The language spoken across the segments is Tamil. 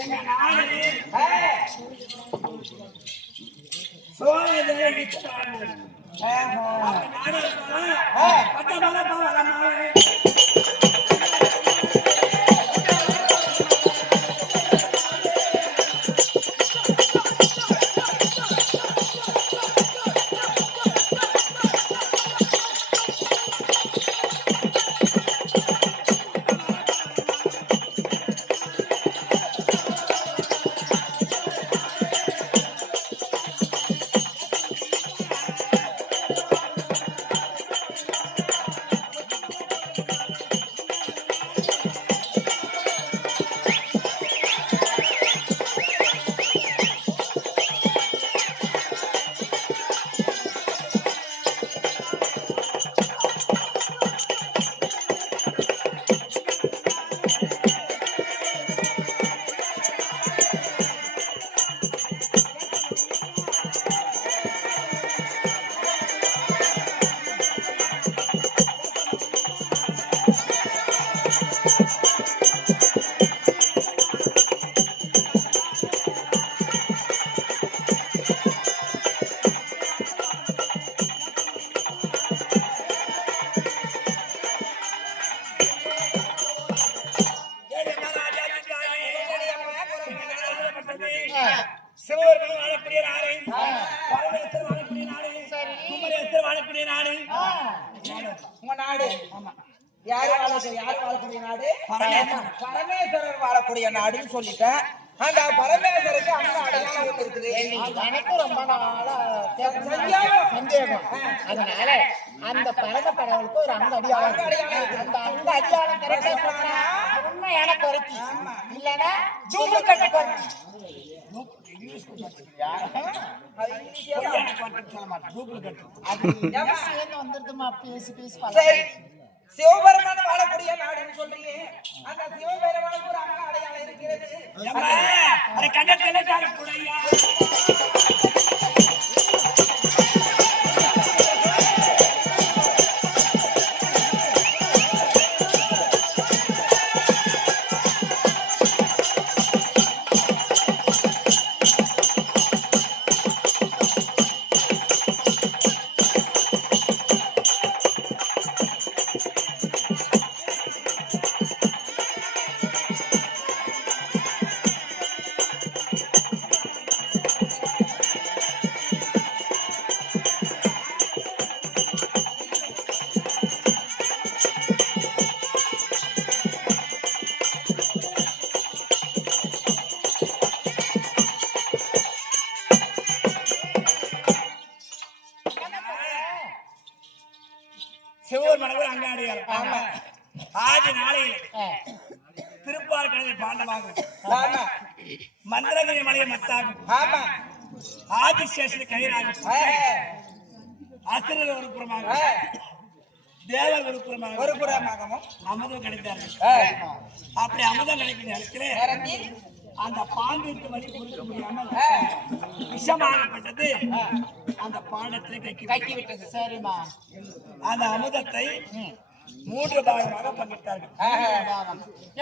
எங்க நாடு சோழ சிவபெருமான் வாழக்கூடிய நாடு, பரமேஸ்வரன் வாழக்கூடிய நாடு, குமரேஸ்வரன் வாழக்கூடிய நாடு. உங்க நாடு யாரு வாழக்கூடிய நாடு? பரமேஸ்வரர் வாழக்கூடிய நாடுன்னு சொல்லிட்டேன். அந்த பரமேஸ்வருக்கு அங்க அடையாளம் ஒன்று இருக்குது. எனக்கு ரொம்ப நாளா சந்தேகம். அதனால அந்த பரம கடவுளுக்கு ஒரு அங்க அடையாளம், அந்த அங்க அடையாளம் கரெக்டா சொன்னா உண்மையான குறைச்சி இல்லைன்னா ஜூமுக்கட்டு குறைச்சி. சிவபெருமான் வாழக்கூடிய நாடுன்னு சொல்றீங்க. அந்த சிவபெருமானுக்கு ஒரு அங்க அடையாளம் இருக்கிறது. சிவபெருமானுக்கு அங்க அடையாளம். ஆதி நாளையில் திருப்பார் கடலை பாண்டமாகும், மந்திரகிரி மலையை மத்தாகும், ஆதிசேஷன் கயிறாகும், அசுரர் ஒரு புறமாக தேவர் ஒரு புறமாகவும் அமுதம் கிடைத்தார்கள். அப்படி அமுதம் கிடைக்கிற இடத்துல அந்த பாம்பிற்கு வழி கொடுக்க முடியாமல் விஷமாகப்பட்டது அந்த பாண்டத்தை கக்கி விட்டது. சரிமா, அந்த அமுதத்தை 3 பாகமாக பங்கிட்டார்கள்.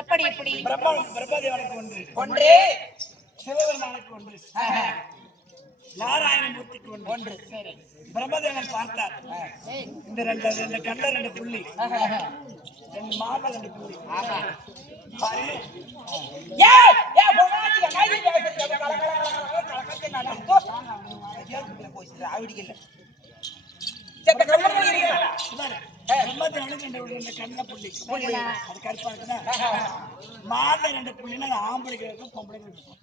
எப்படி எப்படி? பிரம்மதேவனுக்கு ஒன்று, சிவபெருமானுக்கு ஒன்று, நாராயணமூர்த்திக்கு ஒன்று. சரி, பிரம்மதேவன் பார்த்தார், இந்த ரெண்டு கண்ட 2 புள்ளி, 2 மாம 2 புள்ளி. கண்ண புள்ளி அது கருப்பா இருக்குன்னா மாத 2 புள்ளினா ஆம்பளைக்கு இருக்கும், பொம்பளைக்கு இருக்கும்.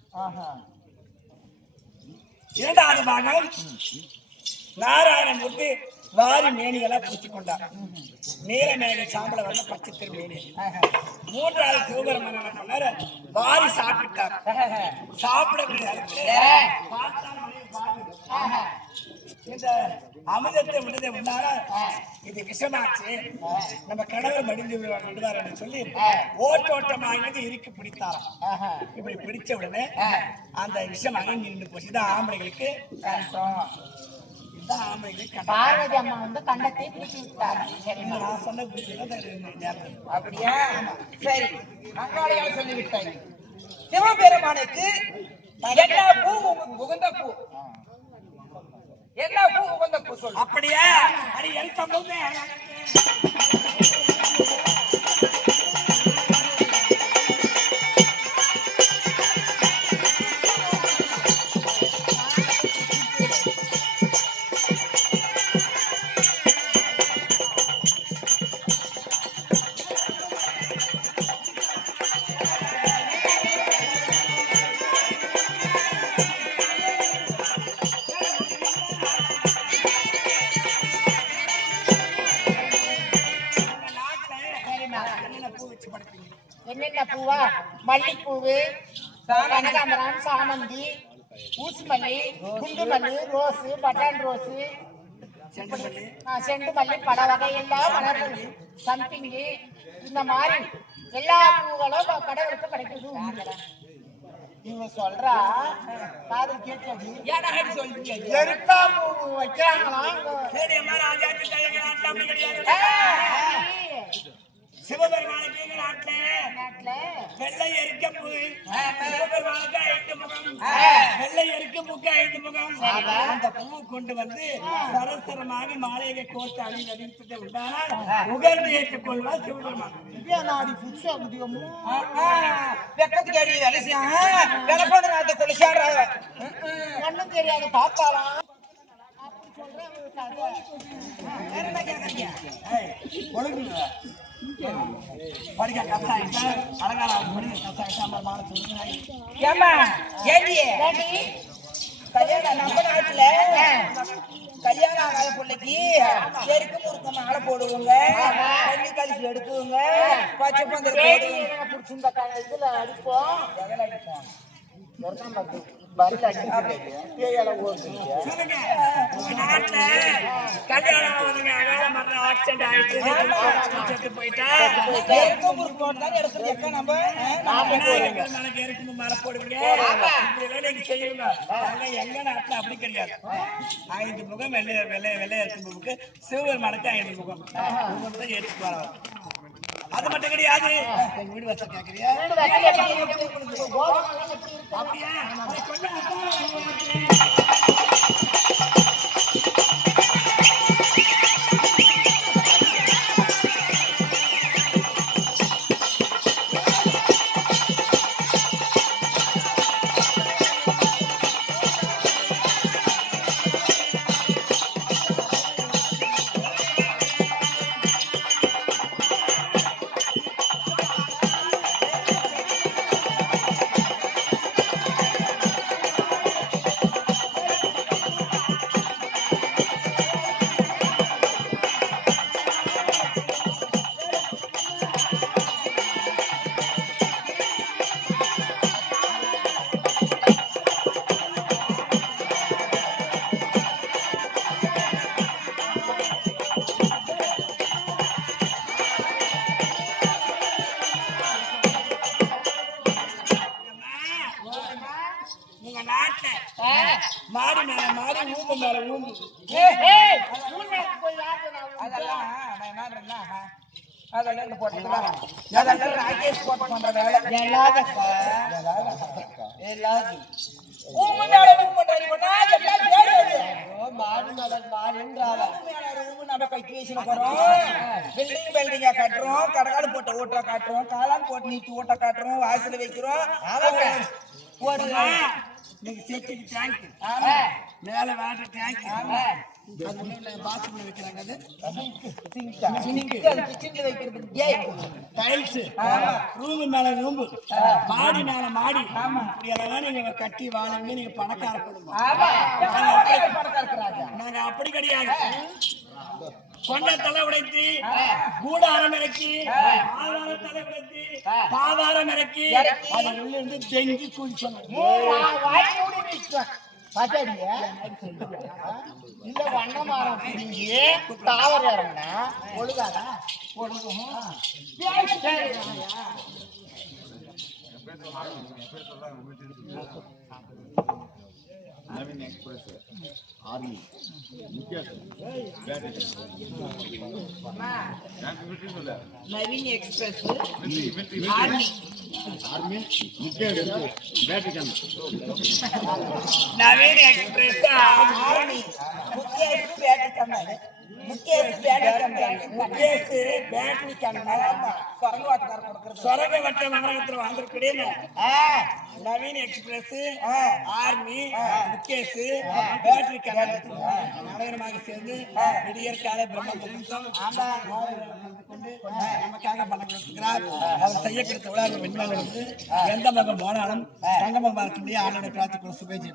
இரண்டாவது பாகம் நாராயணமூர்த்தி வாரி மேனிகளா பூச்சி கொண்டார். நீல மேக சாம்பல வந்த பச்சை திருமேனி. 3வது சிவபெருமான் வாரி சாப்பிட்டார். சாப்பிட இந்த அமிர்தத்தை விடுதலை உண்டாரா இது விஷமாச்சு, நம்ம கணவர் மடிந்து விடுவார் என்று சொல்லி ஓட்டோட்டமாக இறுக்கி பிடித்தாராம். இப்படி பிடிச்ச உடனே அந்த விஷம் அகங்கி நின்று போச்சு. இதான் ஆம்பளைகளுக்கு பார்வதி அம்மா வந்து கண்டத்தை பிடிச்சு விட்டாங்க. நான் சொன்ன அப்படியா? சரி, அங்காளையால் சொல்லி விட்டாங்க. சிவபெருமானுக்கு என்ன பூ உகந்த பூ? என்ன பூ உகந்த பூ சொல்லு. அப்படியே அது எழுத்தம்போது என்னென்ன பூவா? மல்லிப்பூவு, கனகாம்பரம், சாமந்தி, ஊசுமல்லி, குண்டுமல்லி, ரோஸு, பட்டான் ரோஸு, செண்டு மல்லி, பல வகை எல்லா மலர்கள், சம்பிங்கி, இந்த மாதிரி எல்லா பூகளும் கடவுளுக்கு கிடைக்குது. இவங்க சொல்றா காதல் கேட்டது எருக்கா பூ வைக்கிறாங்களாம். சிவபெருமானுக்கு நாட்டுல வெள்ளை எருக்க பூ, சிவபெருமானுக்கு 5 முகம், வெள்ளை எருக்க பூக்கு 5 முகம். அந்த பூ கொண்டு வந்து சரசரமாக மாலையை கோர்த்து அணிவித்து விட்டால் உகர்ந்து ஏற்றுக்கொள்வார் சிவபெருமான். நாடி புதுசா புதியமோ வெக்கத்துக்கு அடி வேலைசியா விளக்கோடு நாட்டு கொலிச்சாடுறாங்க. ஒண்ணும் தெரியாது பாப்பாலாம் படிக்க கசாயிட்டா அலங்காரம் பண்ணி கசாயிட்டா மாலை சொல்லுங்க. ஏம்மா ஏண்டி கல்யாணம் நம்ம நாட்டுல கல்யாணம் ஆகாத பிள்ளைக்கு செருக்கு முறுக்க மாலை போடுவோங்க, தண்ணி கழிச்சு எடுக்குவோங்க, பச்சை பந்தல் போடுவோங்க. பிடிச்சிருந்த இதுல அடிப்போம் சொல்லுங்க, உங்க நாட்டுல கல்யாணம் ஆகுதுங்க, வேலை மரண ஆக்சிடென்ட் ஆயிடுச்சு, செத்து போயிட்டா செருக்கு முறுக்கு போட்டாலும் எடுக்கிறது எக்க நம்ம நாளைக்கு எருக்கு மேல போடுவீங்க. இப்படி நீங்க செய்யுங்க. எங்க நாட்டுல அப்படி கிடையாது. 5 முகம் வெள்ளை இருக்கும் முகமுக்கு சிவபெருமானுக்கு 5 முகம் ஏற்றுக்கு வர. அது மட்டும் கிடையாது. வீடு வச்ச கேக்குறியா? அப்படியா? மாடி மேல மாடி ஊம்பு மேல ஊம்பு. அதெல்லாம் அதெல்லாம் போட்டுக்கலாம். அதெல்லாம் ராகேஷ் போட்டு பண்ற வேலை. ஊம்பு மேல ஊம்பு போட்டா நம்ம கல்டிவேஷன் போறோம், பில்டிங்கா கட்டுறோம், கடகாடு போட்ட ஓட்டா காட்டுறோம், காளான் போட்டு நீட்டி ஓட்டா காட்டுறோம், வாசல வைக்கிறோம். ஒரு நீங்க செப்டிக் டேங்க், மேல வாட்டர் டேங்க், அது உள்ள பாத்ரூம்ல வைக்கிறாங்க. அது கிச்சன்ல வைக்கிறது டைல்ஸ், ரூம் மேல ரூம், மாடி மேல மாடி. இப்படி எல்லாம் நீங்க கட்டி வாழுங்க. நீங்க பணக்கார குடும்பம். நாங்க அப்படி கிடையாது. கொண்ட தலை உடைத்து, கூடாரம் இறக்கி, ஆதாரம் தலை உடைத்து, பாதாரம் இறக்கி, அதில் உள்ள இருந்து தெங்கி குளிச்சோம். இல்ல வண்ணமாரம் தாவரம் ஒழுகாதா ஒழுகும். Naveen express army Mukesh battery Naveen express military army army Mukesh battery Naveen express army Mukesh battery கண்ணாடி முகேஷ் பேட்டரி கண்ணாடி முகேஷ் பேட்டரி கண்ணா குரங்கு வாட்டுக்கார கொடுக்கறது சொரக வட்ட நகரத்துல வந்திருக்கிறேன்னு Naveen express army Mukesh battery கண்ணா நாராயணமாக சேர்ந்து விடியற் காலை பிரம்ம முகூர்த்தம் கொண்டு நமக்காக பணம் கொடுக்கிறார். அவர் செய்ய கொடுத்த உலக வெண்மையிலிருந்து எந்த மகம் போனாலும் தங்க மகம் பார்க்க முடியாது. ஆளுநர் பிரார்த்திக்கும் சுபேஜி.